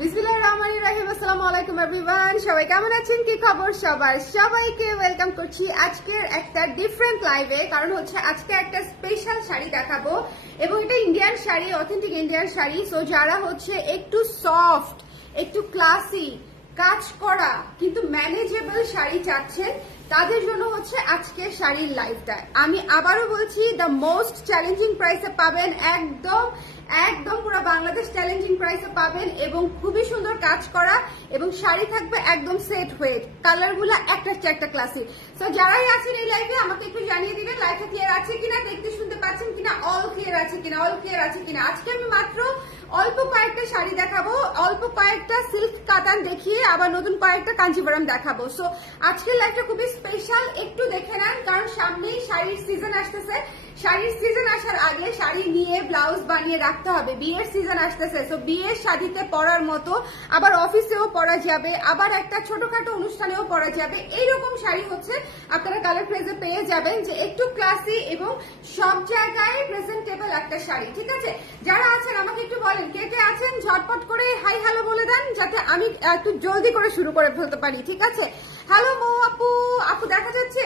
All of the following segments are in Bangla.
বিসমিল্লাহির রহমানির রহিম। আসসালামু আলাইকুম এভরিওয়ান, সবাই কেমন আছেন? কি খবর সবার? সবাইকে ওয়েলকাম করছি আজকের একটা ডিফারেন্ট লাইভে। কারণ হচ্ছে আজকে একটা স্পেশাল শাড়ি দেখাবো এবং এটা Indian sari, authentic Indian sari. So যারা হচ্ছে একটু সফট, একটু ক্লাসি, কাজ করা কিন্তু ম্যানেজেবল শাড়ি চাচ্ছেন, তাদের জন্য হচ্ছে আজকে শাড়ির লাইভটা। আমি আবারও বলছি, দ্য মোস্ট চ্যালেঞ্জিং প্রাইসে পাবেন, একদম একদম পুরো বাংলাদেশ চ্যালেঞ্জিং প্রাইসে পাবেন এবং খুবই সুন্দর কাজ করা এবং শাড়ি থাকবে একদম সেট ওয়েট, কালারগুলো একটা একটা ক্লাসিক। সো যারাই আছেন এই লাইভে আমাকে একটু জানিয়ে দিবেন লাইভটা ক্লিয়ার আছে কিনা, দেখতে শুনতে পাচ্ছেন কিনা, অল ক্লিয়ার আছে কিনা, অল ক্লিয়ার আছে কিনা। আজকে আমি মাত্র অল্প কয়েকটা শাড়ি দেখাবো, অল্প কয়েকটা সিল্ক কাতান দেখিয়ে আবার নতুন কয়েকটা কাঞ্জিভারাম দেখাবো। সো আজকের লাইভটা খুবই স্পেশাল, একটু দেখে নেন কারণ সামনেই শাড়ির সিজন আসতেছে। শাড়ির সিজন আসার আগে শাড়ি নিয়ে ব্লাউজ বানিয়ে রাখতে হবে, বিয়ের সিজন আসতেছে। তো বিয়ের শাড়িতে পরার মতো, আবার অফিসেও পরা যাবে, আবার একটা ছোটখাটো অনুষ্ঠানেও পরা যাবে, এইরকম শাড়ি হচ্ছে আপনারা কালার প্রেজে পেয়ে যাবেন, যে একটু ক্লাসি এবং সব জায়গায় প্রেজেন্টেবল একটা শাড়ি। ঠিক আছে, যারা আছেন আমাকে একটু বলেন কে কে আছেন, ঝটপট করে হাই হ্যালো বলে দেন যাতে আমি একটু জলদি করে শুরু করে ফেলতে পারি। ঠিক আছে, হ্যালো মৌ আপু, আপু দেখা যাচ্ছে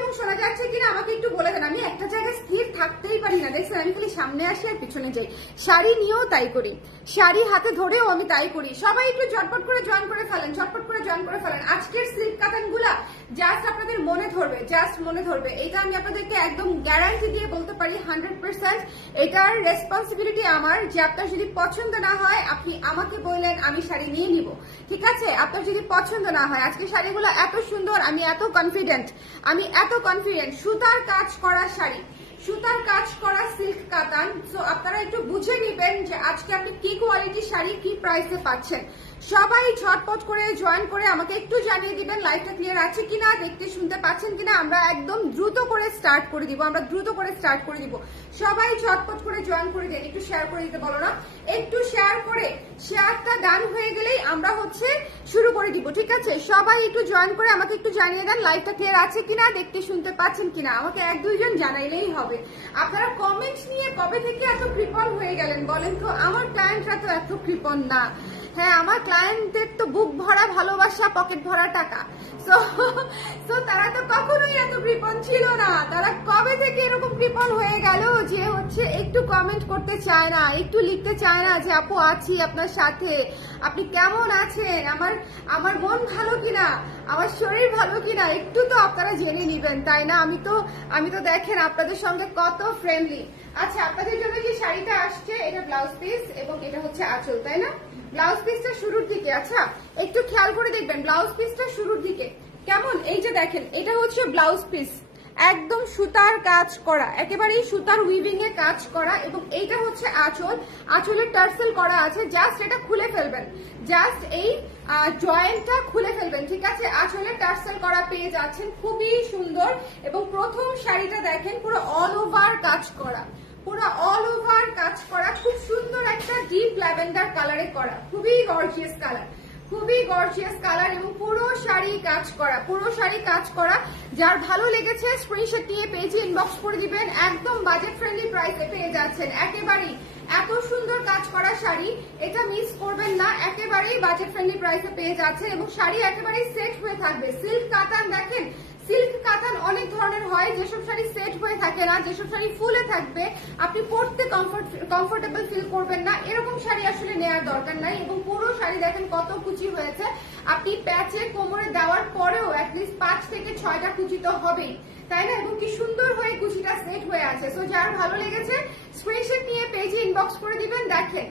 এবং শোনা যাচ্ছে কিনা আমাকে একটু বলে দেন। আমি একটা জায়গায় স্থির থাকতেই পারি না, দেখছেন আমি খালি সামনে আসি আর পিছনে যাই। শাড়ি নিয়েও তাই করি, শাড়ি হাতে ধরেও আমি তাই করি। সবাই একটু ঝটপট করে জয়েন করে ফেলেন, ঝটপট করে জয়েন করে ফেলেন। আজকের সিল্ক কাতান গুলা জাস্ট আপনাদের মনে ধরবে, জাস্ট মনে ধরবে, এটা আমি আপনাদেরকে একদম গ্যারান্টি দিয়ে বলতে পারি 100%। এটার রেসপন্সিবিলিটি আমার, যে আপনার যদি পছন্দ না হয় আপনি আমাকে বললেন, আমি শাড়ি নিয়ে নিব। ঠিক আছে, আপনার যদি পছন্দ না হয়, আজকে শাড়িগুলো এত সুন্দর, আমি এত কনফিডেন্ট, সুতার কাজ করা শাড়ি, সুতার কাজ করা সিল্ক কাতান। সো আপনারা একটু বুঝে নিবেন যে আজকে আপনি কি কোয়ালিটির শাড়ি কি প্রাইসে পাচ্ছেন। সবাই ঝটপট করে জয়েন করে আমাকে একটু জানিয়ে দিবেন লাইভটা ক্লিয়ার আছে কিনা, দেখতে শুনতে পাচ্ছেন কিনা। আমরা একদম দ্রুত করে স্টার্ট করে দিব, সবাই ঝটপট করে জয়েন করে দেন। একটু শেয়ার করে দিতে বলো না, একটু শেয়ার করে, শেয়ারটা ডান হয়ে গেলেই আমরা হচ্ছে শুরু করে দিব। ঠিক আছে, সবাই একটু জয়েন করে আমাকে একটু জানিয়ে দেন লাইভটা ক্লিয়ার আছে কিনা, দেখতে শুনতে পাচ্ছেন কিনা। আমাকে এক দুইজন জানাইলেই হবে। আপনারা কমেন্টস নিয়ে কবে থেকে এত কৃপণ হয়ে গেলেন বলেন তো? আমার ক্লায়েন্টরা তো এত কৃপণ না। হ্যাঁ, আমার ক্লায়েন্টদের তো বুক ভরা ভালোবাসা, পকেট ভরা টাকা। সো তারা তো কখনোই এত কৃপণ ছিল না। তারা কবে থেকে এরকম কৃপণ হয়ে গেল যে হচ্ছে একটু কমেন্ট করতে চায় না, একটু লিখতে চায় না যে আপু আছি আপনার সাথে, আপনি কেমন আছেন, আমার মন ভালো কিনা, আমার শরীর ভালো কিনা, একটু তো আপনারা জেনে নিবেন, তাই না? আমি তো দেখেন আপনাদের সঙ্গে কত ফ্রেন্ডলি। আচ্ছা, আপনাদের জন্য যে শাড়িটা আসছে এটা ব্লাউজ পিস এবং এটা হচ্ছে আঁচল, তাই না? ব্লাউজ পিসটা শুরুর দিকে, আচ্ছা একটু খেয়াল করে দেখবেন ব্লাউজ পিসটা শুরুর দিকে কেমন। এই যে দেখেন, এটা হচ্ছে ব্লাউজ পিস, একদম সুতার কাজ করা, একেবারেই সুতার উইভিং এ কাজ করা, এবং এইটা হচ্ছে আঁচল, আঁচলের টার্সেল করা আছে। জাস্ট এটা খুলে ফেলবেন, জাস্ট এই জয়েন্টটা খুলে ফেলবেন। ঠিক আছে, আঁচলের টার্সেল করা পেয়ে যাচ্ছেন, খুবই সুন্দর। এবং প্রথম শাড়িটা দেখেন পুরো অল ওভার কাজ করা, পুরো অল ওভার কাজ করা, খুব সুন্দর একটা ডিপ ল্যাভেন্ডার কালারে করা, খুবই গর্জিয়াস কালার, এবং পুরো শাড়ি কাজ করা, যার ভালো লেগেছে স্ক্রিনশট নিয়ে পেজে ইনবক্স করে দিবেন। একদম বাজেট ফ্রেন্ডলি প্রাইসে পেয়ে যাচ্ছেন, একেবারেই এত সুন্দর কাজ করা শাড়ি, এটা মিস করবেন না, একেবারেই বাজেট ফ্রেন্ডলি প্রাইসে পেয়ে যাচ্ছেন এবং শাড়ি একেবারেই সেট হয়ে থাকবে। সিল্ক কাতান দেখেন, সিল্ক কাতান অনেক ধরনের হয়, যেসব শাড়ি সেট হয়ে থাকে না, যেসব শাড়ি ফুলে থাকবে, আপনি পরতে কমফোর্টেবল ফিল করবেন না, এরকম শাড়ি আসলে নেওয়ার দরকার নাই। এবং পুরো শাড়ি দেখেন কত কুচি হয়েছে, আপনি প্যাচে কোমরে দেওয়ার পরেও অ্যাটলিস্ট 5 থেকে 6টা কুচি তো হবেই, তাই না? এবং কি সুন্দর হয়ে কুচিটা সেট হয়ে আছে। সো যার ভালো লেগেছে স্ক্রিনশট নিয়ে পেজে ইনবক্স করে দিবেন। দেখেন,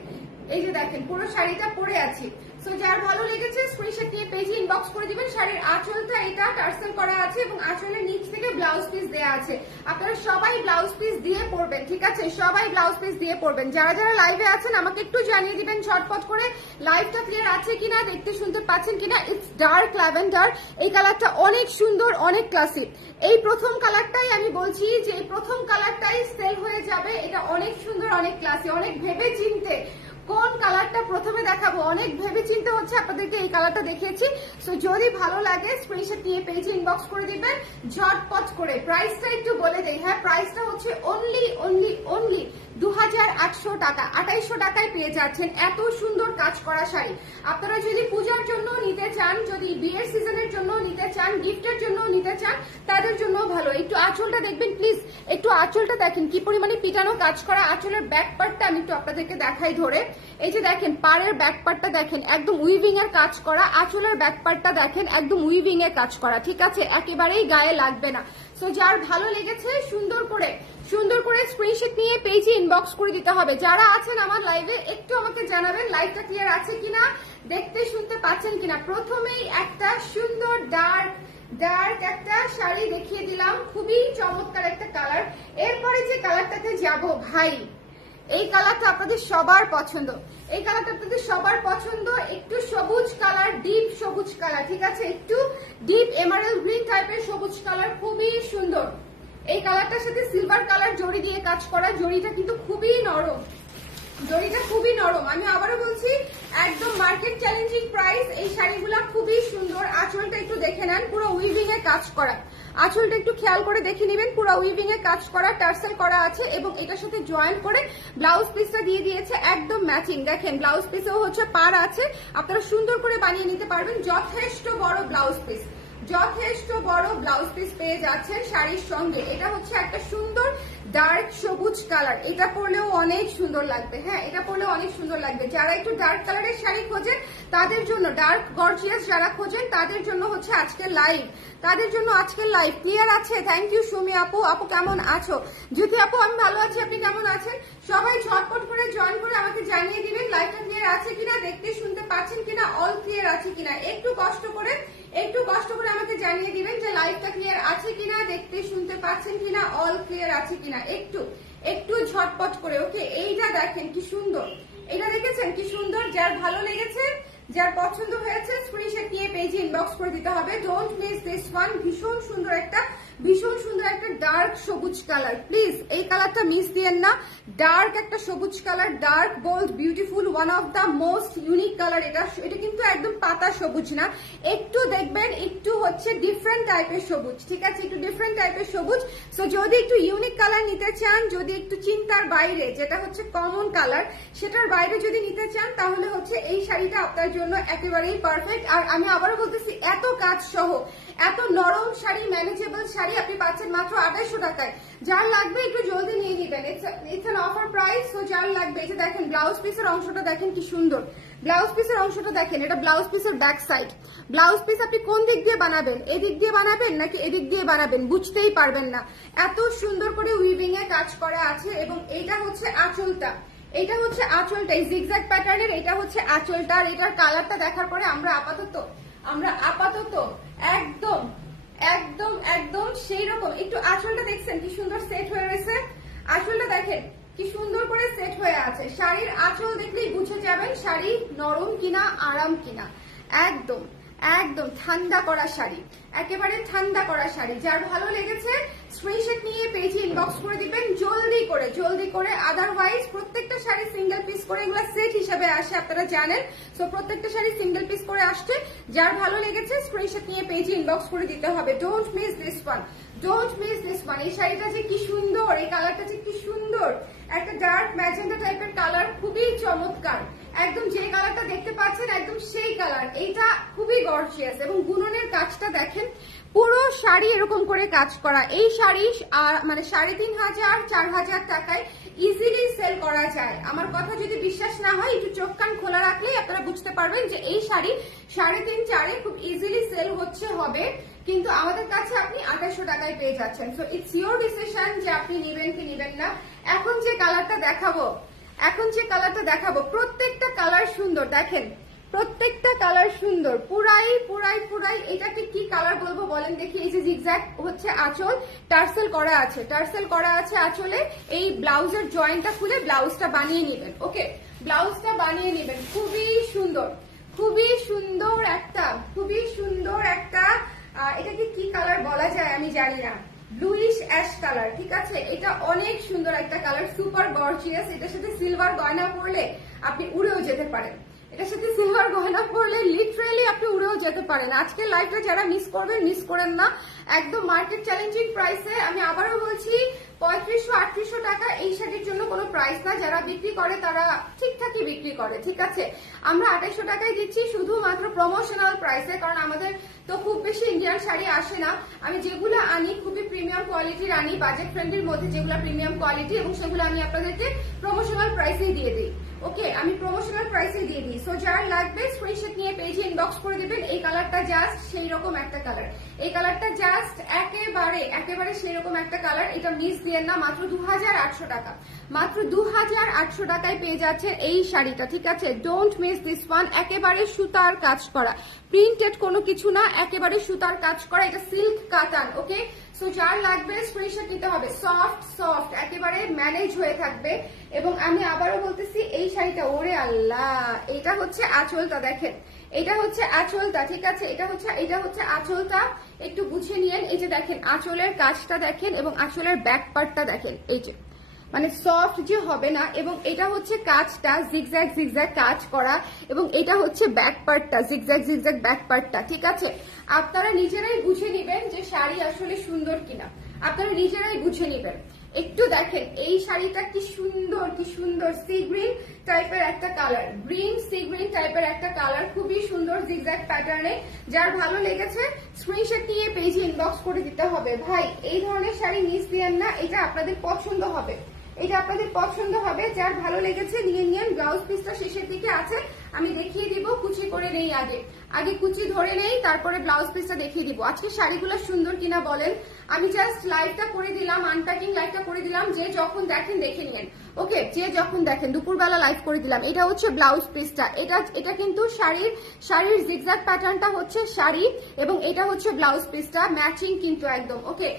এই যে দেখেন পুরো শাড়িটা পরে আছি। সো যার ভালো লেগেছে স্ক্রিনশট নিয়ে পেজে ইনবক্স করে দিবেন। শাড়ির আঁচলটা এটা টার্সেল করা আছে এবং আঁচলের নিচ থেকে ব্লাউজ পিস দেওয়া আছে। আপনারা সবাই ব্লাউজ পিস দিয়ে পরবেন, ঠিক আছে? সবাই ব্লাউজ পিস দিয়ে পরবেন। যারা যারা লাইভে আছেন আমাকে একটু জানিয়ে দিবেন ঝটপট করে লাইভটা ক্লিয়ার আছে কিনা, দেখতে শুনতে পাচ্ছেন কিনা। ইটস ডার্ক ল্যাভেন্ডার, এই কালারটা অনেক সুন্দর, অনেক ক্লাসিক। এই প্রথম কালারটাই আমি বলছি যে এই প্রথম কালারটাই সেল হয়ে যাবে। এটা অনেক সুন্দর, অনেক ক্লাসি, অনেক ভেবে চিনতে কোন কালারটা প্রথমে দেখাবো, অনেক ভেবে চিন্তে হচ্ছে আপনাদেরকে এই কালারটা দেখিয়েছি। সো যদি ভালো লাগে স্ক্রিনশট নিয়ে পেজে ইনবক্স করে দিবেন ঝটপট করে। প্রাইসটা একটু বলে দেই, হ্যাঁ প্রাইসটা হচ্ছে অনলি 2800 টাকা, 2800 টাকায় পেয়ে যাচ্ছেন এত সুন্দর কাজ করা শাড়ি। আপনারা যদি পূজার জন্য নিতে চান, যদি বিয়ের সিজনের জন্য নিতে চান, গিফটের জন্য নিতে চান, তাদের জন্য ভালো। একটু আঁচলটা দেখবেন প্লিজ, একটু আঁচলটা দেখেন কি পরিমাণে পিটানো কাজ করা। আঁচলের ব্যাক পার্টটা আমি একটু আপনাদেরকে দেখাই ধরে। এই যে দেখেন পাড়ের ব্যাক পার্টটা দেখেন একদম উইভিং এর কাজ করা, আঁচলের ব্যাক পার্টটা দেখেন একদম উইভিং এর কাজ করা, ঠিক আছে, একেবারেই গায়ে লাগবে না। সো যার ভালো লেগেছে সুন্দর করে স্ক্রিনশট নিয়ে পেজে ইনবক্স করে দিতে হবে। যারা আছেন আমার লাইভে একটু আমাকে জানাবেন লাইভটা ক্লিয়ার আছে কিনা, দেখতে শুনতে পাচ্ছেন কিনা। প্রথমেই একটা সুন্দর ডার্ক একটা শাড়ি দেখিয়ে দিলাম, খুবই চমৎকার একটা কালার। এরপরে যে কালারটাতে যাব ভাই, এই কালারটা আপনাদের সবার পছন্দ, এই কালারটা আপনাদের সবার পছন্দ। একটু সবুজ কালার, ডিপ সবুজ কালার, ঠিক আছে, একটু ডিপ এমারেল্ড গ্রিন টাইপের সবুজ কালার, খুবই সুন্দর। এই কালারটার সাথে সিলভার কালার জড়ি দিয়ে কাজ করা, জড়িটা কিন্তু খুবই নরম, জড়িটা খুবই নরম। আমি আবারও বলছি একদম মার্কেট চ্যালেঞ্জিং প্রাইস। এই শাড়িগুলা খুবই সুন্দর। আঁচলটা একটু দেখে নেন, পুরো উইভিং এ কাজ করা, আঁচলটা একটু খেয়াল করে দেখে নেবেন, পুরো উইভিং এ কাজ করা, টার্সেল করা আছে এবং এটার সাথে জয়েন করে ব্লাউজ পিসটা দিয়ে দিয়েছে একদম ম্যাচিং। দেখেন ব্লাউজ পিসেও হচ্ছে পার আছে, আপনারা সুন্দর করে বানিয়ে নিতে পারবেন। যথেষ্ট বড় ব্লাউজ পিস, যথেষ্ট বড় ব্লাউজ পিস পেয়ে যাচ্ছেন শাড়ির সঙ্গে। এটা হচ্ছে একটা সুন্দর ডার্ক সবুজ কালার, এটা পরলেও অনেক সুন্দর লাগবে, হ্যাঁ এটা পরলেও অনেক সুন্দর লাগবে। যারা একটু ডার্ক কালারের শাড়ি খোঁজেন তাদের জন্য, ডার্ক গর্জিয়াস যারা খোঁজেন তাদের জন্য হচ্ছে আজকের লাইভ, তাদের জন্য আজকের লাইভ। ক্লিয়ার আছে? থ্যাংক ইউ সুমি আপু। আপু কেমন আছো? জ্যোতি আপু আমি ভালো আছি, আপনি কেমন আছেন? সবাই ঝটপট করে জয়েন করে আমাকে জানিয়ে দিবেন লাইভটা ক্লিয়ার আছে কিনা, দেখতে শুনতে পাচ্ছেন কিনা, অল ক্লিয়ার আছে কিনা। একটু কষ্ট করে আমাকে জানিয়ে দিবেন যে লাইভটা ক্লিয়ার আছে কিনা, দেখতে শুনতে পাচ্ছেন কিনা, অল ক্লিয়ার আছে কিনা। একটু ঝটপট করে। ওকে, এইটা দেখেন কি সুন্দর, এটা দেখেছেন কি সুন্দর। যার ভালো লেগেছে, যার পছন্দ হয়েছে স্ক্রিনশট নিয়ে পেজে ইনবক্স করে দিতে হবে। Don't miss this one. ভীষণ সুন্দর একটা ডার্ক সবুজ কালার, প্লিজ এই কালারটা মিস দিয়েন না। ডার্ক একটা সবুজ colour, dark bold beautiful, one of the most unique colour. এটা কিন্তু একদম পাতা সবুজ না, একটু দেখবেন একটু হচ্ছে ডিফারেন্ট টাইপের সবুজ, ঠিক আছে, একটু ডিফারেন্ট টাইপের সবুজ। সো যদি একটু ইউনিক কালার নিতে চান, যদি একটু চিন্তার বাইরে, যেটা হচ্ছে কমন কালার সেটার বাইরে যদি নিতে চান, তাহলে হচ্ছে এই শাড়িটা আপনার জন্য একেবারেই পারফেক্ট। আর আমি আবারও বলতেছি এত কাজ সহ এত নরম শাড়ি, ম্যানেজেবল শাড়ি আপনি পাচ্ছেন মাত্র 2800 টাকায়। যার লাগবে একটু জলদি নিয়ে নিবেন, it's an offer price. So যার লাগবে, এই যে দেখেন ব্লাউজ পিসের অংশটা দেখেন কি সুন্দর, ব্লাউজ পিসের অংশটা দেখেন, এটা ব্লাউজ পিসের ব্যাক সাইড। ব্লাউজ পিস আপনি কোন দিক দিয়ে বানাবেন, এদিক দিয়ে বানাবেন নাকি এদিক দিয়ে বানাবেন বুঝতেই পারবেন না, এত সুন্দর করে উইভিং এ কাজ করা আছে। এবং এইটা হচ্ছে আঁচলটা, এটা হচ্ছে আঁচলটা, এই জিগজ্যাগ প্যাটার্নের এটা হচ্ছে আঁচলটা। আর এটার কালারটা দেখার পরে আমরা আপাতত একদম একদম একদম সেই রকম। একটু আঁচলটা দেখছেন কি সুন্দর সেট হয়ে রয়েছে, আঁচলটা দেখেন কি সুন্দর করে সেট হয়ে আছে। শাড়ির আঁচল দেখলেই বুঝে যাবেন শাড়ি নরম কিনা, আরাম কিনা। একদম একদম ঠান্ডা করা শাড়ি, একেবারে ঠান্ডা করা শাড়ি। যার ভালো লেগেছে স্ক্রিনশট নিয়ে পেজে ইনবক্স করে দিবেন জলদি করে। আদারওয়াইজ প্রত্যেকটা শাড়ি সিঙ্গেল পিস করে, এগুলো সেট হিসেবে আসে আপনারা জানেন। সো প্রত্যেকটা শাড়ি সিঙ্গেল পিস করে আসছে। যার ভালো লেগেছে স্ক্রিনশট নিয়ে পেজে ইনবক্স করে দিতে হবে। Don't miss this one, don't miss this one. এই শাড়িটা যে কি সুন্দর, এই কালারটা যে কি সুন্দর, একটা ডার্ক ম্যাজেন্ডা টাইপের কালার, খুবই চমৎকার। একদম যে কালারটা দেখতে পাচ্ছেন একদম সেই কালার। এইটা খুবই গর্জিয়াস এবং বুননের কাজটা দেখেন, পুরো শাড়ি এরকম করে কাজ করা। এই শাড়ি মানে 3500 4000 টাকায় ইজিলি সেল করা যায়। আমার কথা যদি বিশ্বাস না হয় একটু চোখ কান খোলা রাখলেই আপনারা বুঝতে পারবেন যে এই শাড়ি 3.5-4 খুব ইজিলি সেল হবে। কিন্তু আমাদের কাছে আপনি 2800 টাকায় পেয়ে যাচ্ছেন। সো ইটস ইউর ডিসিশন যে আপনি নেবেন কি নেবেন না। এখন যে কালারটা দেখাবো, প্রত্যেকটা কালার সুন্দর, দেখেন প্রত্যেকটা কালার সুন্দর, পুরাই। এটাকে কি কালার বলবো বলেন দেখি। এই যে জিগজ্যাগ হচ্ছে আঁচল, টার্সেল করা আছে আঁচলে। এই ব্লাউজের জয়েন্টটা খুলে ব্লাউজটা বানিয়ে নেবেন। ওকে, ব্লাউজটা বানিয়ে নেবেন। খুবই সুন্দর একটা এটাকে কি কালার বলা যায় আমি জানি না। ব্লুইশ অ্যাশ কালার, ঠিক আছে? এটা অনেক সুন্দর একটা কালার, সুপার গর্জিয়াস। এটার সাথে সিলভার গয়না পরলে আপনি উড়েও যেতে পারেন। এটার সাথে সিলভার গয়না পরলে লিটারালি আপনি উড়েও যেতে পারেন। আজকের লাইভটা যারা মিস করবেন, মিস করেন না, একদম মার্কেট চ্যালেঞ্জিং প্রাইসে। আমি আবারও বলছি 3500-3800 টাকা এই শাড়ির জন্য কোনো প্রাইস না। যারা বিক্রি করে তারা ঠিকঠাকই বিক্রি করে, ঠিক আছে? আমরা 2800 টাকায় দিচ্ছি শুধুমাত্র প্রমোশনাল প্রাইসে, কারণ আমাদের তো খুব বেশি ইন্ডিয়ান শাড়ি আসে না। আমি যেগুলো আনি খুবই প্রিমিয়াম কোয়ালিটির আনি, বাজেট ফ্রেন্ডলির মধ্যে যেগুলো প্রিমিয়াম কোয়ালিটি, এবং সেগুলো আমি আপনাদেরকে প্রমোশনাল প্রাইসেই দিয়ে দিই। ওকে, আমি প্রমোশনাল প্রাইসে দিয়ে দিই। সো যার লাগবে স্ক্রিনশট নিয়ে পেজে ইনবক্স করে দিবেন। এই কালারটা জাস্ট সেই রকম একটা কালার, এই কালারটা জাস্ট একেবারে সেই রকম একটা কালার। এটা মিস দিয়েন না, মাত্র 2800 টাকা, মাত্র 2800 টাকায় পেয়ে যাচ্ছে এই শাড়িটা, ঠিক আছে? Don't miss this one. একেবারে সুতার কাজ করা, প্রিন্টেড কোনো কিছু না, একেবারে সুতার কাজ করা। এটা সিল্ক কাতান। ওকে, সো যার লাগবে স্ক্রিনশট নিতে হবে। সফট একেবারে ম্যানেজ হয়ে থাকবে। এবং আমি আবারও বলতেছি এই শাড়িটা, ওরে আল্লাহ, এটা হচ্ছে আঁচলটা, দেখেন এটা হচ্ছে আঁচলটা, ঠিক আছে? এটা হচ্ছে আঁচলটা, একটু বুঝে নিয়েন। এই যে দেখেন আঁচলের কাজটা দেখেন, এবং আঁচলের ব্যাক পার্টটা দেখেন, এই যে মানে সফট যে হবে না। এবং এটা হচ্ছে কাজটা জিগজ্যাগ কাজ করা, এবং এটা হচ্ছে ব্যাক পার্টটা, জিগজ্যাগ ব্যাক পার্টটা, ঠিক আছে? আপনারা নিজেরাই বুঝে নিবেন যে শাড়ি আসলে সুন্দর কিনা, আপনারা নিজেরাই বুঝে নিবেন। একটু দেখেন এই শাড়িটা কি সুন্দর সি গ্রিন টাইপের একটা কালার, গ্রিন সি গ্রিন টাইপের একটা কালার, খুবই সুন্দর জিগজ্যাগ প্যাটার্নে। যার ভালো লেগেছে স্ক্রিনশট নিয়ে পেজে ইনবক্স করে দিতে হবে। ভাই এই ধরনের শাড়ি মিস দিয়েন না, এটা আপনাদের পছন্দ হবে, এটা আপনাদের পছন্দ হবে। যার ভালো লেগেছে নিয়ে নিন। ব্লাউজ পিসটা শেষের দিকে আছে, আমি দেখিয়ে দিব। কুচি করে নেই, আগে কুচি ধরে নেই, তারপরে ব্লাউজ পিসটা দেখিয়ে দিব। আজকে শাড়িগুলো সুন্দর কিনা বলেন। আমি জাস্ট লাইভটা করে দিলাম, আনপ্যাকিং লাইভটা করে দিলাম, যে যখন দেখেন দেখে নিন। ওকে, যে যখন দেখেন, দুপুরবেলা লাইভ করে দিলাম। এটা হচ্ছে ব্লাউজ পিসটা, এটা কিন্তু শাড়ির জিগজ্যাগ প্যাটার্নটা হচ্ছে শাড়ি, এবং এটা হচ্ছে ব্লাউজ পিসটা ম্যাচিং কিন্তু একদম। ওকে,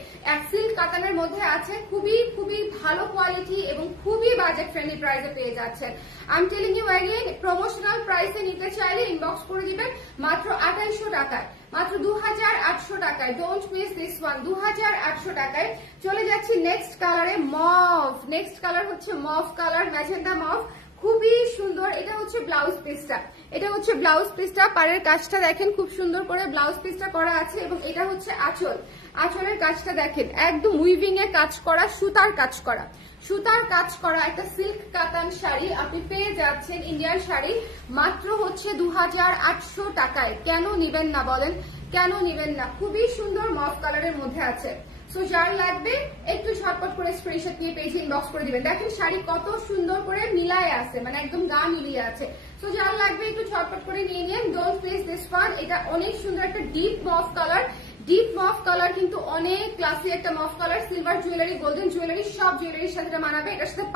সিল্ক কাতানের মধ্যে আছে, খুবই ভালো কোয়ালিটি এবং খুবই বাজেট ফ্রেন্ডলি প্রাইসে পেয়ে যাচ্ছেন। I am telling you again, promotional প্রাইসে নিতে চাইলে ইনবক্স করে দিবেন মাত্র 2800 টাকায়, মাত্র 2800 টাকায়। ডোন্ট মিস দিস ওয়ান, 2800 টাকায়। চলে যাচ্ছি নেক্সট কালারে, মভ। নেক্সট কালার হচ্ছে মভ কালার, ম্যাজেন্টা মভ, খুবই সুন্দর। এটা হচ্ছে ব্লাউজ পিসটা, পাড়ের কাজটা দেখেন, খুব সুন্দর করে ব্লাউজ পিসটা করা আছে, এবং এটা হচ্ছে আঁচলের কাজটা দেখেন, একদম উইভিং এ কাজ করা, সুতার কাজ করা একটা সিল্ক কাতান শাড়ি আপনি পেয়ে যাচ্ছেন। ইন্ডিয়ান শাড়ি মাত্র হচ্ছে 2800 টাকায়। কেন নিবেন না বলেন, কেন নিবেন না? খুবই সুন্দর মভ কালারের মধ্যে আছে। সো যার লাগবে একটু ঝটপট করে স্ক্রিনশট নিয়ে পেজে ইনবক্স করে দিবেন। দেখেন শাড়ি কত সুন্দর করে মিলায় আছে, মানে একদম গা মিলিয়ে আছে। সো যার লাগবে একটু ঝটপট করে নিয়ে নিন। Don't miss this one. এটা অনেক সুন্দর একটা ডিপ মভ কালার, কিন্তু অনেক ক্লাসি একটা mauve colour. Silver jewellery, golden jewellery, সব জুয়েলারির সাথে এটা মানাবে। এটার সাথে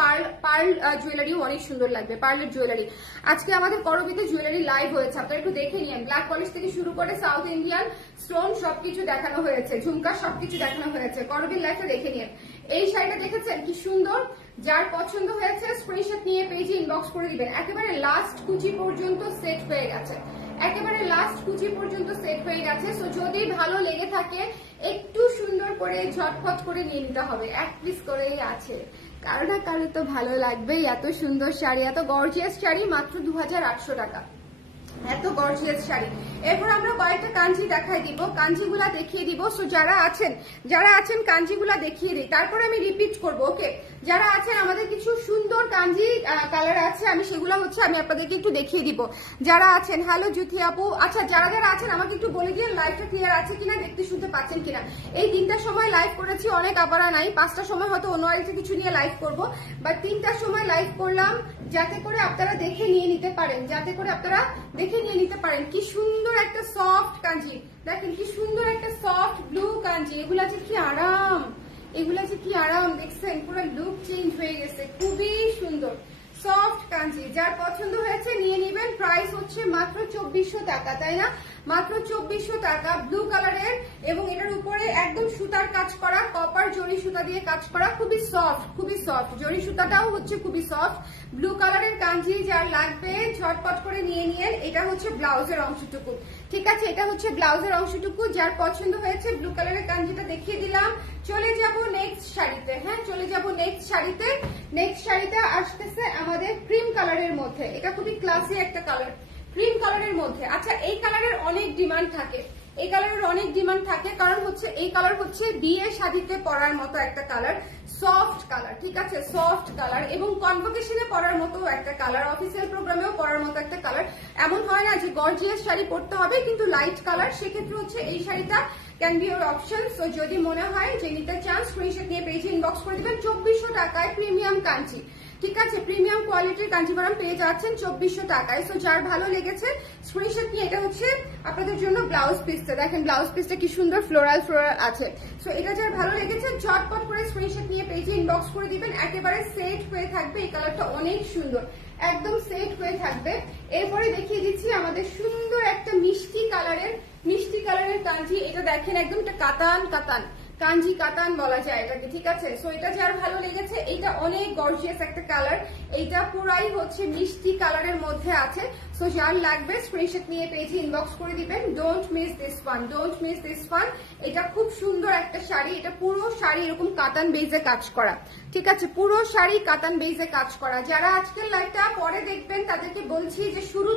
পার্ল জুয়েলারিও অনেক সুন্দর লাগবে, পার্লের জুয়েলারি। আজকে আমাদের করবিতে জুয়েলারি লাইভ হয়েছে, আপনারা একটু দেখে নিন। ব্ল্যাক পলিশ থেকে শুরু করে সাউথ ইন্ডিয়ান স্টোন সবকিছু দেখানো হয়েছে, ঝুমকা সবকিছু দেখানো হয়েছে। করবির লাইভটা দেখে নিন। এই শাড়িটা দেখেছেন কি সুন্দর। যার পছন্দ হয়েছে স্ক্রিনশট নিয়ে পেজে ইনবক্স করে দিবেন। একেবারে লাস্ট কুচি পর্যন্ত সেট হয়ে গেছে, সো যদি ভালো লেগে থাকে একটু সুন্দর করে ঝটফট করে নিয়ে নিতে হবে। এক পিস করেই আছে, কারো না কারো তো ভালো লাগবেই। এত সুন্দর শাড়ি, এত গর্জিয়াস শাড়ি, মাত্র 2800 টাকা, এত গর্জিয়াস শাড়ি। এরপর আমরা কয়েকটা কাঞ্জি দেখাই দিব, কাঞ্জিগুলা দেখিয়ে দিব। সো যারা আছেন কাঞ্জিগুলা দেখিয়ে দিই, তারপর আমি রিপিট করব। ওকে, যারা আছেন আমাদের কিছু সুন্দর কাঞ্জি কালার আছে, আমি সেগুলো হচ্ছে আমি আপনাদেরকে একটু দেখিয়ে দিব। যারা আছেন, হ্যালো জ্যোতি আপু। আচ্ছা, যারা আছেন আমাকে একটু বলে দিন লাইভটা ক্লিয়ার আছে কিনা, দেখতে শুনতে পাচ্ছেন কিনা। এই 3টার সময় লাইভ করেছি, অনেক আপারা নাই। 5টার সময় হয়তো অন্য আরেকটা কিছু নিয়ে লাইভ করবো, বাট 3টার সময় লাইভ করলাম যাতে করে আপনারা দেখে নিয়ে নিতে পারেন। কি সুন্দর একটা সফট কাঞ্জি, দেখেন কি সুন্দর একটা সফট ব্লু কাঞ্জি। এগুলা যে কি আরাম, দেখছেন পুরো লুক চেঞ্জ হয়ে গেছে, খুবই সুন্দর সফট কাঞ্জি। যার পছন্দ হয়েছে নিয়ে নিবেন। প্রাইস হচ্ছে মাত্র 2400 টাকা, তাই না? মাত্র 2400 টাকা, ব্লু কালারের, এবং এটার উপরে একদম সুতার কাজ করা, কপার জরি সুতা দিয়ে কাজ করা, খুবই সফট, খুবই সফট, জরি সুতাটাও হচ্ছে খুবই সফট। ব্লু কালারের কাঞ্জি যার লাগবে ঝটপট করে নিয়ে নিয়েন। এটা হচ্ছে ব্লাউজের অংশটুকু, ঠিক আছে, এটা হচ্ছে ব্লাউজের অংশটুকু। যার পছন্দ হয়েছে ব্লু কালারের কাঞ্জিটা দেখিয়ে দিলাম। চলে যাব নেক্সট শাড়িতে, হ্যাঁ চলে যাব নেক্সট শাড়িতে। নেক্সট শাড়িতে আসতেছে আমাদের ক্রিম কালারের মধ্যে, এটা খুবই ক্লাসি একটা কালার, ক্রিম কালারের মধ্যে। আচ্ছা, এই কালারের অনেক ডিমান্ড থাকে, এই কালারের অনেক ডিমান্ড থাকে, কারণ হচ্ছে এই কালার হচ্ছে বিয়ে শাদীতে পরার মতো একটা কালার, সফট কালার, ঠিক আছে, সফট কালার, এবং কনভোকেশনে পরার মতো একটা কালার, অফিসিয়াল প্রোগ্রামেও পরার মতো একটা কালার। এমন হয় না যে গর্জিয়াস শাড়ি পরতে হবে কিন্তু লাইট কালার, সেক্ষেত্রে হচ্ছে এই শাড়িটা can be your option. So যদি মনে হয় যে নিতে চান, স্ক্রিনশট নিয়ে পেজে ইনবক্স করে দিবেন। 2400 টাকায় প্রিমিয়াম কাঞ্চি, ঠিক আছে, প্রিমিয়াম কোয়ালিটির কাঞ্জিভারাম পেয়ে যাচ্ছেন 2400 টাকায়। সো যার ভালো লেগেছে স্ক্রিনশট নিয়ে, এটা হচ্ছে আপনাদের জন্য ব্লাউজ পিসটা, দেখেন ব্লাউজ পিসটা কি সুন্দর ফ্লোরাল ফ্লোরাল আছে। সো এটা যার ভালো লেগেছে ঝটপট করে স্ক্রিনশট নিয়ে পেজে ইনবক্স করে দিবেন। একেবারে সেট হয়ে থাকবে, এই কালারটা অনেক সুন্দর, একদম সেট হয়ে থাকবে। এরপরে দেখিয়ে দিচ্ছি আমাদের সুন্দর একটা মিষ্টি কালারের কাঞ্জি। এটা দেখেন একদম একটা কাতান কাতান কাঞ্জি কাতান বলা যায় এটাকে, ঠিক আছে। সো এটা যার ভালো লেগেছে, এটা অনেক গর্জিয়াস একটা কালার, এইটা পুরাই হচ্ছে মিষ্টি কালারের মধ্যে আছে। সো যার লাগবে স্ক্রিনশট নিয়ে পেজে ইনবক্স করে দিবেন। Don't miss this one, don't miss this one. এটা খুব সুন্দর একটা শাড়ি, এটা পুরো শাড়ি এরকম কাতান বেজে কাজ করা, ঠিক আছে, পুরো শাড়ি কাতান বেজে কাজ করা। যারা আজকের লাইভটা পরে দেখবেন তাদেরকে বলছি যে শুরু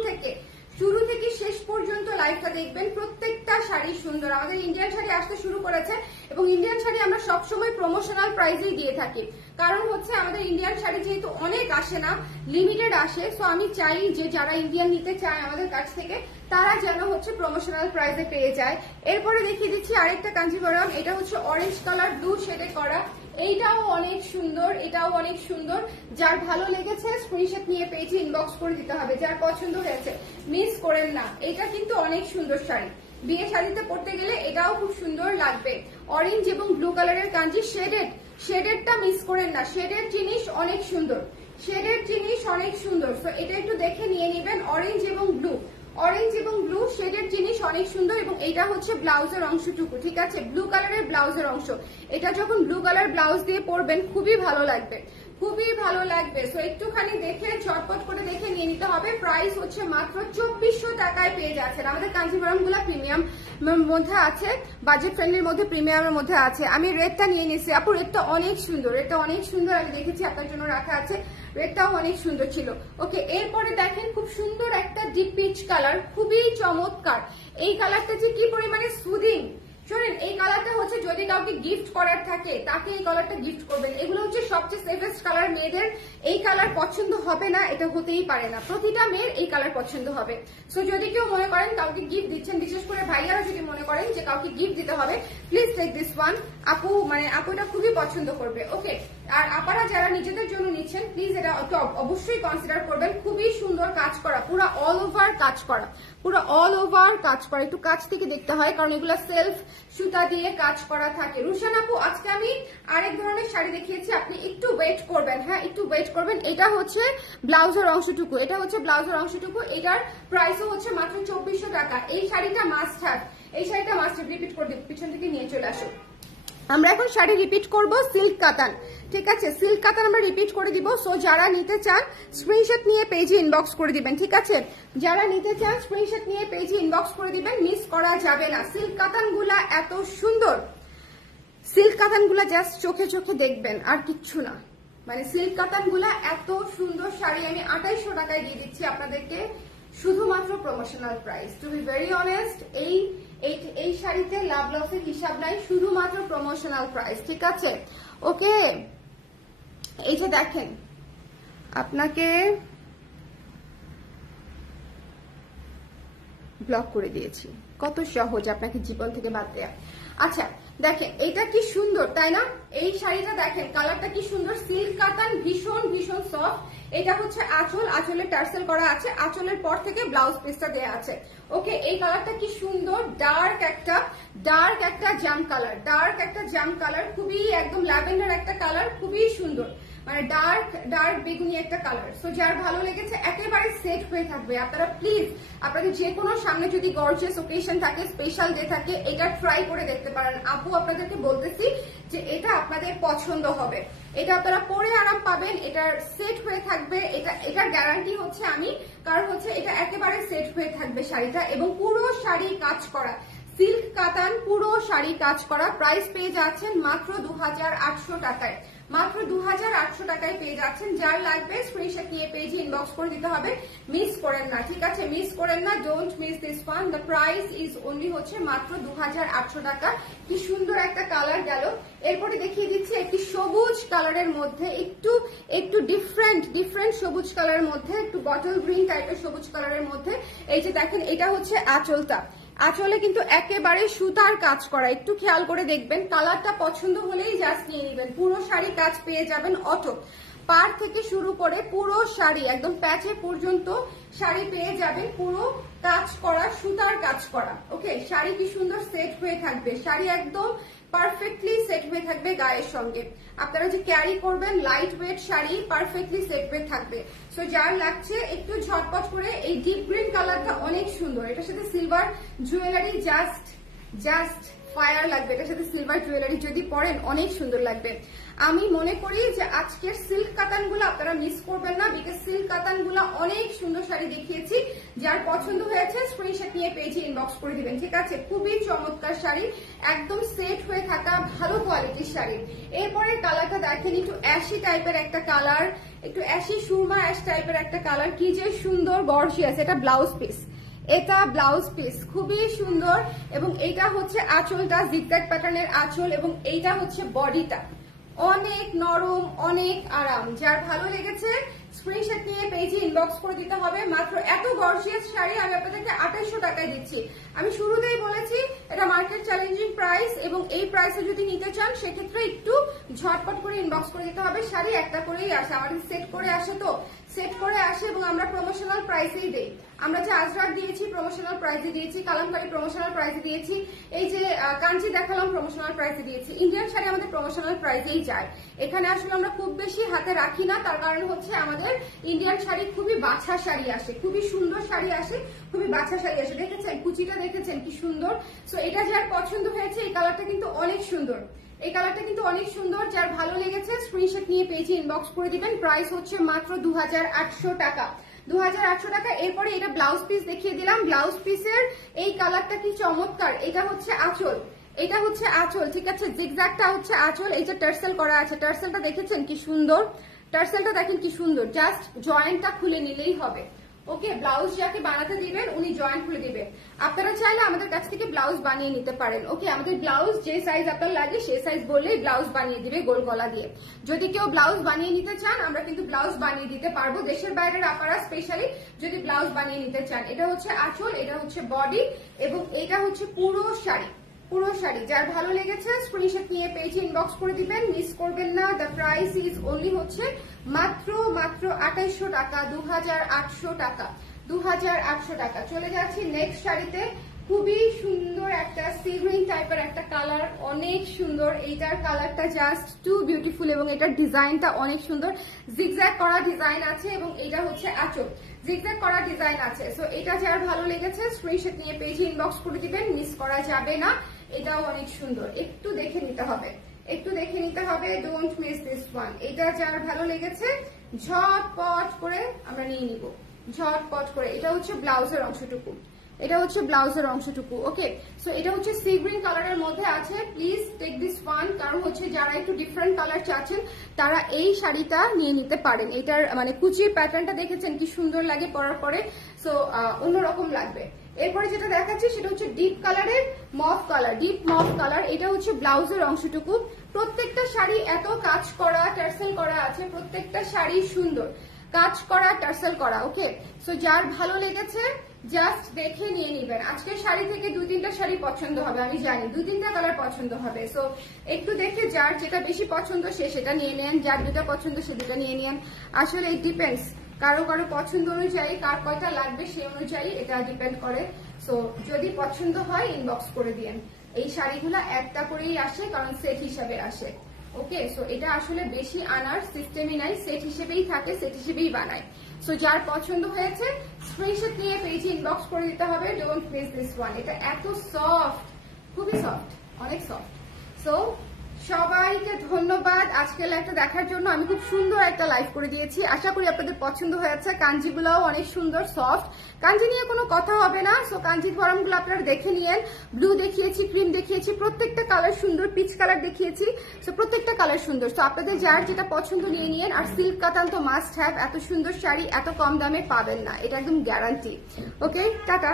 থেকে শেষ পর্যন্ত লাইভটা দেখবেন, প্রত্যেকটা শাড়ি সুন্দর। আমাদের ইন্ডিয়ান শাড়ি আসতে শুরু করেছে, এবং ইন্ডিয়ান শাড়ি আমরা সবসময় প্রমোশনাল প্রাইসেই দিয়ে থাকি, কারণ হচ্ছে আমাদের ইন্ডিয়ান শাড়ি যেহেতু অনেক আসে না, লিমিটেড আসে। সো আমি চাই যে যারা ইন্ডিয়ান নিতে চায় আমাদের কাছ থেকে, তারা যেন হচ্ছে প্রমোশনাল প্রাইসে পেয়ে যায়। এরপরে দেখিয়ে দিচ্ছি আরেকটা কাঞ্জিভারাম, এটা হচ্ছে অরেঞ্জ কালার ব্লু শেডে করা, এইটাও অনেক সুন্দর, এটাও অনেক সুন্দর। যার ভালো লেগেছে স্ক্রিনশট নিয়ে পেজে ইনবক্স করে দিতে হবে, যার পছন্দ হয়েছে মিস করেন না। এটা কিন্তু অনেক সুন্দর শাড়ি, বিয়ে শাড়িতে পরতে গেলে এটাও খুব সুন্দর লাগবে। অরেঞ্জ এবং ব্লু কালারের কাঞ্জি, শেডেডটা মিস করেন না, শেডের জিনিস অনেক সুন্দর, শেডের জিনিস অনেক সুন্দর। তো এটা একটু দেখে নিয়ে নেবেন, অরেঞ্জ এবং ব্লু শেডের জিনিস অনেক সুন্দর। এবং এটা হচ্ছে ব্লাউজের অংশটুকু, ঠিক আছে, ব্লু কালারের ব্লাউজের অংশ। এটা যখন ব্লু কালার ব্লাউজ দিয়ে পরবেন খুবই ভালো লাগবে, খুবই ভালো লাগবে। সো একটুখানি দেখে ঝটপট করে দেখে নিয়ে নিতে হবে। প্রাইস হচ্ছে মাত্র 2400 টাকায় পেয়ে যাচ্ছেন। আমাদের কাঞ্জিভারাম গুলা প্রিমিয়াম মধ্যে আছে, বাজেট ফ্রেন্ডলির মধ্যে, প্রিমিয়ামের মধ্যে আছে। আমি রেডটা নিয়ে নিয়েছি, আপু রেডটা অনেক সুন্দর, এটা অনেক সুন্দর, আমি দেখেছি আপনার জন্য রাখা আছে, রেডটাও অনেক সুন্দর ছিল। ওকে, এরপরে দেখেন খুব সুন্দর একটা ডিপ পিচ কালার, খুবই চমৎকার। এই কালারটা যে কি পরিমাণে সুদিং, শোনেন, এই কালারটা হচ্ছে যদি কাউকে গিফট করার থাকে তাকে এই কালারটা গিফট করবেন। এগুলো হচ্ছে সবচেয়ে সেফেস্ট কালার, মেয়েদের এই কালার পছন্দ হবে না এটা হতেই পারে না, প্রতিটা মেয়ের এই কালার পছন্দ হবে। সো যদি কেউ মনে করেন কাউকে গিফট দিচ্ছেন, বিশেষ করে ভাইয়ারা যদি মনে করেন যে কাউকে গিফট দিতে হবে, প্লিজ টেক দিস ওয়ান। আপুটা খুবই পছন্দ করবে। ওকে, আর আপারা যারা নিজেদের জন্য নিচ্ছেন প্লিজ এটা অবশ্যই কনসিডার করবেন। খুবই সুন্দর কাজ করা, পুরো অল ওভার কাজ করা, পুরো অল ওভার কাজ করা, একটু কাছ থেকে দেখতে হয় কারণ এগুলো সেলফ সুতা দিয়ে কাজ করা থাকে। রুশান আপু, আজকে আমি আরেক ধরনের শাড়ি দেখিয়েছি, আপনি একটু ওয়েট করবেন, হ্যাঁ একটু ওয়েট করবেন। এটা হচ্ছে ব্লাউজের অংশটুকু, এটা হচ্ছে ব্লাউজের অংশটুকু, এটার প্রাইসও হচ্ছে মাত্র 2400 টাকা। এই শাড়িটা মাস্ট হ্যাভ, এই শাড়িটা মাস্ট হ্যাভ। রিপিট করে দিই, পিছন থেকে নিয়ে চলে আসো। আমরা এখন শাড়ি রিপিট করব সিল্ক কাতান, ঠিক আছে, সিল্ক কাতান আমরা রিপিট করে দিব। সো যারা নিতে চান স্ক্রিনশট নিয়ে পেজে ইনবক্স করে দিবেন, ঠিক আছে, যারা নিতে চান স্ক্রিনশট নিয়ে পেজে ইনবক্স করে দিবেন, মিস করা যাবে না। সিল্ক কাতান গুলা এত সুন্দর, সিল্ক কাতান গুলা জাস্ট চোখে চোখে দেখবেন আর কিচ্ছু না, মানে সিল্ক কাতান গুলা এত সুন্দর শাড়ি আমি 2800 টাকায় দিয়ে দিচ্ছি আপনাদেরকে, শুধুমাত্র promotional price. To be very honest, এই শাড়িতে লাভ লসের হিসাব নাই, শুধুমাত্র প্রমোশনাল প্রাইস, ঠিক আছে। ওকে, এই যে দেখেন, আপনাকে ব্লক করে দিয়েছি, কত সহজ আপনাকে জীবন থেকে বাদ দেয়া। আচ্ছা দেখেন, এটা কি সুন্দর তাই না, এই শাড়িটা দেখেন কালারটা কি সুন্দর, সিল্ক কাতান, ভীষণ ভীষণ সফট। এটা হচ্ছে আঁচল, আঁচলের টার্সেল করা আছে, আঁচলের পর থেকে ব্লাউজ পিসটা দেয়া আছে। ওকে, এই কালারটা কি সুন্দর, ডার্ক একটা জাম কালার, খুবই একদম ল্যাভেন্ডার একটা কালার, খুবই সুন্দর, মানে ডার্ক ডার্ক বেগুনি একটা কালার। সো যার ভালো লেগেছে একেবারে সেট হয়ে থাকবে। আপনারা প্লিজ আপনাদের যে কোনো সামনে যদি গর্জিয়াস ওকেশন থাকে, স্পেশাল ডে থাকে, এটা ট্রাই করে দেখতে পারেন। আপু আপনাদেরকে বলতেছি যে এটা আপনাদের পছন্দ হবে, এটা আপনারা পরে আরাম পাবেন, এটার সেট হয়ে থাকবে, এটার গ্যারান্টি হচ্ছে আমি, কারণ হচ্ছে এটা একেবারে সেট হয়ে থাকবে শাড়িটা, এবং পুরো শাড়ি কাজ করা, সিল্ক কাতান পুরো শাড়ি কাজ করা। প্রাইস পেয়ে যাচ্ছেন মাত্র 2800 টাকায়, মাত্র 2800 টাকায় পেয়ে যাচ্ছেন। যার লাগবে স্ক্রিনশট নিয়ে পেজে ইনবক্স করে দিতে হবে, মিস করেন না, ঠিক আছে? মিস করেন না, don't miss this one. The price is only হচ্ছে মাত্র 2800 টাকা। কি সুন্দর একটা কালার গেল। এরপরে দেখিয়ে দিচ্ছি একটি সবুজ কালারের মধ্যে, একটু ডিফারেন্ট সবুজ কালারের মধ্যে, একটু বটল গ্রিন টাইপের সবুজ কালারের মধ্যে। এই যে দেখেন, এটা হচ্ছে আঁচলটা, আঁচলে কিন্তু একেবারে সুতার কাজ করা, একটু খেয়াল করে দেখবেন। কালারটা পছন্দ হলেই জাস্ট নিয়ে নেবেন। পুরো শাড়ি কাজ পেয়ে যাবেন অটো, পার থেকে শুরু করে পুরো শাড়ি একদম প্যাচে পর্যন্ত শাড়ি পেয়ে যাবেন, পুরো কাজ করা, সুতার কাজ করা। ওকে, শাড়ি কি সুন্দর সেট হয়ে থাকবে, শাড়ি একদম পারফেক্টলি সেট হয়ে থাকবে গায়ের সঙ্গে। আপনারা যে ক্যারি করবেন light weight sari perfectly set হয়ে থাকবে। সো যার লাগছে একটু ঝটপট করে, এই ডিপ গ্রিন কালারটা অনেক সুন্দর, এটার সাথে সিলভার জুয়েলারি জাস্ট ফায়ার লাগবে। এটার সাথে সিলভার জুয়েলারি যদি পরেন অনেক সুন্দর লাগবে। আমি মনে করি যে আজকের সিল্ক কাতানগুলো আপনারা মিস করবেন না, বিকজ সিল্ক কাতানগুলো অনেক সুন্দর শাড়ি দেখিয়েছি। যার পছন্দ হয়েছে স্ক্রিনশট নিয়ে পেজে ইনবক্স করে দিবেন, ঠিক আছে? খুবই চমৎকার শাড়ি, একদম সেট হয়ে থাকা ভালো কোয়ালিটির শাড়ি। এরপরে কালারটা দেখেন, একটু অ্যাশি টাইপের একটা কালার, একটু অ্যাশি সুরমা অ্যাশ টাইপের একটা কালার, কি যে সুন্দর গর্জিয়াস। এটা ব্লাউজ পিস, এটা ব্লাউজ পিস খুবই সুন্দর, এবং এইটা হচ্ছে আঁচলটা, জিগজ্যাগ প্যাটার্নের আঁচল, এবং এইটা হচ্ছে বডিটা, অনেক নরম, অনেক আরাম। যার ভালো লেগেছে স্ক্রিনশট নিয়ে পেজে ইনবক্স করে দিতে হবে। মাত্র এত গর্জিয়াস শাড়ি আমি আপনাদেরকে 2800 টাকায় দিচ্ছি। আমি শুরুতেই বলেছি এটা মার্কেট চ্যালেঞ্জিং প্রাইস, এবং এই প্রাইসে যদি নিতে চান সেক্ষেত্রে একটু ঝটপট করে ইনবক্স করে দিতে হবে। শাড়ি একটা করেই আসে, আমাদের সেট করে আসে, তো সেট করে আসে, এবং আমরা প্রমোশনাল প্রাইসেই দেই। আমরা যে আজরাক দিয়েছি প্রমোশনাল প্রাইসে দিয়েছি, কালামকারী প্রমোশনাল প্রাইসে দিয়েছি, এই যে কাঞ্চি দেখালাম প্রমোশনাল প্রাইসে দিয়েছি। ইন্ডিয়ান শাড়ি আমাদের প্রমোশনাল প্রাইসেই যায়। এখানে আসলে আমরা খুব বেশি হাতে রাখি না, তার কারণ হচ্ছে আমাদের ইন্ডিয়ান শাড়ি খুবই বাছা শাড়ি আসে, খুবই সুন্দর শাড়ি আসে, খুবই বাছা শাড়ি আসে। দেখেছেন কুচিটা, দেখেছেন কি সুন্দর। সো এটা যার পছন্দ হয়েছে, এই কালারটা কিন্তু অনেক সুন্দর, এই কালারটা কিন্তু অনেক সুন্দর। যার ভালো লেগেছে স্ক্রিনশট নিয়ে পেজে ইনবক্স করে দিবেন। প্রাইস হচ্ছে মাত্র 2800 টাকা, 2800 টাকা। এরপরে এটা ব্লাউজ পিস দেখিয়ে দিলাম। ব্লাউজ পিসের এই কালারটা কি চমৎকার। এটা হচ্ছে আঁচল, এটা হচ্ছে আঁচল, ঠিক আছে? জিগজ্যাগটা হচ্ছে আঁচল, এই যে টার্সেল করা আছে, টার্সেলটা দেখেছেন কি সুন্দর, টার্সেলটা দেখেন কি সুন্দর। জাস্ট জয়েন্টটা খুলে নিলেই হবে। ওকে, ব্লাউজ যাকে বানাতে দিবেন উনি জয়েন্ট খুলে দিবেন। আপনারা চাইলে আমাদের কাছ থেকে ব্লাউজ বানিয়ে নিতে পারেন। ওকে, আমাদের ব্লাউজ যে সাইজ আপনার লাগে সেই সাইজ বললেই ব্লাউজ বানিয়ে দিবে গোল গলা দিয়ে। যদি কেউ ব্লাউজ বানিয়ে নিতে চান আমরা কিন্তু ব্লাউজ বানিয়ে দিতে পারবো। দেশের বাইরের আপনারা স্পেশালি যদি ব্লাউজ বানিয়ে নিতে চান। এটা হচ্ছে আঁচল, এটা হচ্ছে বডি, এবং এটা হচ্ছে পুরো শাড়ি, পুরো শাড়ি। যার ভালো লেগেছে স্ক্রিনশট নিয়ে পেজে ইনবক্স করে দিবেন, মিস করবেন না। দ্য প্রাইস ইজ অনলি হচ্ছে মাত্র 2800 টাকা, 2800 টাকা, 2800 টাকা। চলে যাচ্ছি নেক্সট শাড়িতে। খুবই সুন্দর একটা সি গ্রিন টাইপের একটা কালার, অনেক সুন্দর। এইটার কালারটা জাস্ট টু বিউটিফুল, এবং এটার ডিজাইনটা অনেক সুন্দর। জিগজ্যাগ করা ডিজাইন আছে, এবং এটা হচ্ছে আঁচল, জিগজ্যাগ করা ডিজাইন আছে। সো এটা যার ভালো লেগেছে স্ক্রিনশট নিয়ে পেজে ইনবক্স করে দিবেন, মিস করা যাবে না। এটাও অনেক সুন্দর, একটু দেখে নিতে হবে, একটু দেখে নিতে হবে, ডোন্ট মিস দিস ওয়ান। এটা যার ভালো লেগেছে ঝটপট করে আমরা নিয়ে নিব, ঝটপট করে। এটা হচ্ছে ব্লাউজের অংশটুকু, এটা হচ্ছে ব্লাউজের অংশটুকু। ওকে, সো এটা হচ্ছে সি গ্রিন কালারের মধ্যে আছে। প্লিজ টেক দিস ওয়ান, কারণ হচ্ছে যারা একটু ডিফারেন্ট কালার চাচ্ছেন তারা এই শাড়িটা নিয়ে নিতে পারেন। এটার মানে কুচির প্যাটার্নটা দেখেছেন কি সুন্দর লাগে পরার পরে, সো অন্যরকম লাগবে। এরপরে যেটা দেখাচ্ছি সেটা হচ্ছে ডিপ কালারের মফ কালার, ডিপ মফ কালার। এটা হচ্ছে ব্লাউজের অংশটুকু। প্রত্যেকটা শাড়ি এত কাজ করা, টার্সেল করা আছে, প্রত্যেকটা শাড়ি সুন্দর কাজ করা, টার্সেল করা। ওকে, সো যার ভালো লেগেছে জাস্ট দেখে নিয়ে নিবেন। আজকের শাড়ি থেকে 2-3টা শাড়ি পছন্দ হবে, আমি জানি 2-3টা কালার পছন্দ হবে। সো একটু দেখে যার যেটা বেশি পছন্দ সে সেটা নিয়ে নেন, যার যেটা পছন্দ সে দুটা নিয়ে নেন। আসলে ইট ডিপেন্ডস, কারো কারো পছন্দ অনুযায়ী কার কয়টা লাগবে সেই অনুযায়ী এটা ডিপেন্ড করে। সো যদি পছন্দ হয় ইনবক্স করে দিয়েন। এই শাড়িগুলো একটা করেই আসে, কারণ সেট হিসাবে আসে। ওকে, সো এটা আসলে বেশি আনার সিস্টেমই নাই, সেট হিসেবেই থাকে, সেট হিসেবেই বানায়। সো যার পছন্দ হয়েছে স্ক্রিনশট নিয়ে পেজে ইনবক্স করে দিতে হবে, ডোন্ট মিস দিস ওয়ান। এটা এত সফট, খুবই সফট, অনেক সফট। সো সবাইকে ধন্যবাদ আজকের লাইভটা দেখার জন্য। আমি খুব সুন্দর একটা লাইভ করে দিয়েছি, আশা করি আপনাদের পছন্দ হয়েছে। কাঞ্জিগুলোও অনেক সুন্দর সফট, কাঞ্জি নিয়ে কোনো কথা হবে না। সো কাঞ্জির ফর্মগুলো আপনারা দেখে নিয়েন, ব্লু দেখিয়েছি, ক্রিম দেখিয়েছি, প্রত্যেকটা কালার সুন্দর, পিচ কালার দেখিয়েছি। সো প্রত্যেকটা কালার সুন্দর। সো আপনাদের যার যেটা পছন্দ নিয়ে নিয়েন। আর সিল্ক কাতান তো মাস্ট হ্যাভ, এত সুন্দর শাড়ি এত কম দামে পাবেন না, এটা একদম গ্যারান্টি। ওকে, টাটা।